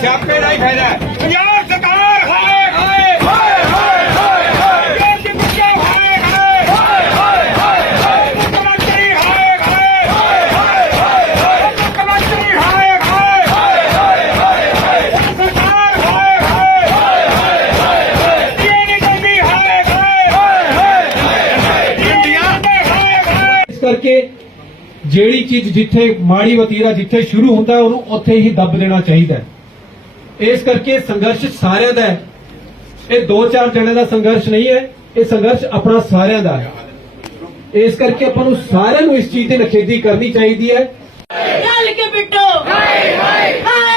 ਸਿਆਪੇ ਦਾ ਹੀ ਫਾਇਦਾ ਹੈ। ਪੰਜਾਬ ਸਰਕਾਰ ਹਾਏ ਹਾਏ ਹਾਏ ਹਾਏ ਹਾਏ ਹਾਏ ਇਹ ਜਿੰਦਗੀ ਹਾਏ ਹਾਏ ਹਾਏ ਹਾਏ ਹਾਏ ਹਾਏ ਮੁੱਖ ਹਾਏ ਹਾਏ ਹਾਏ ਹਾਏ ਹਾਏ ਹਾਏ ਮੁੱਖ ਹਾਏ ਹਾਏ ਹਾਏ ਹਾਏ ਹਾਏ ਹਾਏ ਸਰਕਾਰ ਹਾਏ ਹਾਏ ਹਾਏ ਹਾਏ ਹਾਏ ਇਹ ਨਹੀਂ ਕਹਿੰਦੀ ਹਾਏ ਹਾਏ ਹਾਏ ਹਾਏ ਇੰਡੀਆ ਹਾਏ ਹਾਏ ਇਸ ਕਰਕੇ ਜਿਹੜੀ ਚੀਜ਼ ਜਿੱਥੇ ਮਾੜੀ ਵਤੀਰਾ ਜਿੱਥੇ ਸ਼ੁਰੂ ਹੁੰਦਾ ਉਹਨੂੰ ਉੱਥੇ ਹੀ ਦੱਬ ਦੇਣਾ ਚਾਹੀਦਾ ਹੈ। ਇਸ ਕਰਕੇ ਸੰਘਰਸ਼ ਸਾਰਿਆਂ ਦਾ ਹੈ। ਇਹ ਦੋ ਚਾਰ ਜਣੇ ਦਾ ਸੰਘਰਸ਼ ਨਹੀਂ ਹੈ ਇਹ ਸੰਘਰਸ਼ ਆਪਣਾ ਸਾਰਿਆਂ ਦਾ ਹੈ। ਇਸ ਕਰਕੇ ਆਪਾਂ ਨੂੰ ਸਾਰਿਆਂ ਨੂੰ ਇਸ ਚੀਜ਼ ਤੇ ਨਖੇਦੀ ਕਰਨੀ ਚਾਹੀਦੀ ਹੈ। ਗੱਲ ਕੇ ਬਿੱਟੋ। ਹਾਏ ਹਾਏ। ਹਾਏ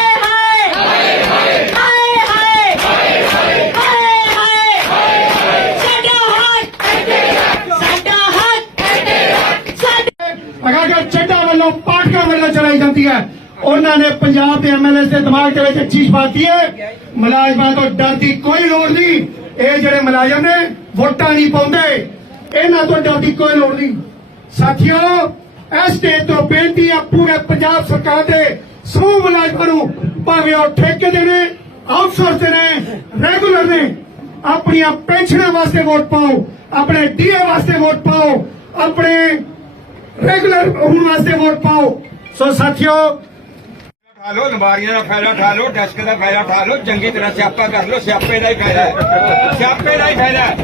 अगर चड्डा वालों पाटका वाला चलाई जाती है ਹੱਕ ਉਹਨਾਂ ਨੇ ਪੰਜਾਬ ਦੇ ਐਮਐਲਏ ਦੇ ਦਿਮਾਗ ਦੇ ਵਿੱਚ ਚੀਜ਼ ਪਾਤੀ ਹੈ। ਮੁਲਾਜ਼ਮਾਂ ਤੋਂ ਡਰ ਦੀ ਕੋਈ ਲੋੜ ਨਹੀਂ। ਇਹ ਜਿਹੜੇ ਮੁਲਾਜ਼ਮ ਨੇ, ਵੋਟਾਂ ਨਹੀਂ ਪਾਉਂਦੇ। ਇਹਨਾਂ ਤੋਂ ਡਰ ਦੀ ਕੋਈ ਲੋੜ ਨਹੀਂ। ਸਾਥੀਓ, ਇਸ ਸਟੇਜ ਤੋਂ ਬੇਨਤੀ ਹੈ ਪੂਰੇ ਪੰਜਾਬ ਸਰਕਾਰ ਦੇ ਸਮੂਹ ਮੁਲਾਜ਼ਮਾਂ ਨੂੰ, ਭਾਵੇਂ ਉਹ ਠੇਕੇ ਦੇ ਨੇ ਆਊਟਸੋਰਸ ਦੇ ਨੇ ਰੈਗੂਲਰ ਨੇ, ਆਪਣੀਆਂ ਪੈਨਸ਼ਨਾਂ ਵਾਸਤੇ ਵੋਟ ਪਾਓ, ਆਪਣੇ ਡੀਏ ਵਾਸਤੇ ਵੋਟ ਪਾਓ, ਆਪਣੇ ਰੈਗੂਲਰ ਹੋਣ ਵਾਸਤੇ ਵੋਟ ਪਾਓ। ਸੋ ਸਾਥੀਓ ਉਠਾ ਲਓ ਲੰਬਾਰੀਆਂ ਦਾ ਫਾਇਦਾ ਠਾ ਲਓ ਡੈਸਕ ਦਾ ਫਾਇਦਾ ਠਾ ਲਓ, ਚੰਗੀ ਤਰ੍ਹਾਂ ਸਿਆਪਾ ਕਰ ਲਓ, ਸਿਆਪੇ ਦਾ ਹੀ ਫਾਇਦਾ ਹੈ। ਸਿਆਪੇ ਦਾ ਹੀ ਫਾਇਦਾ ਹੈ।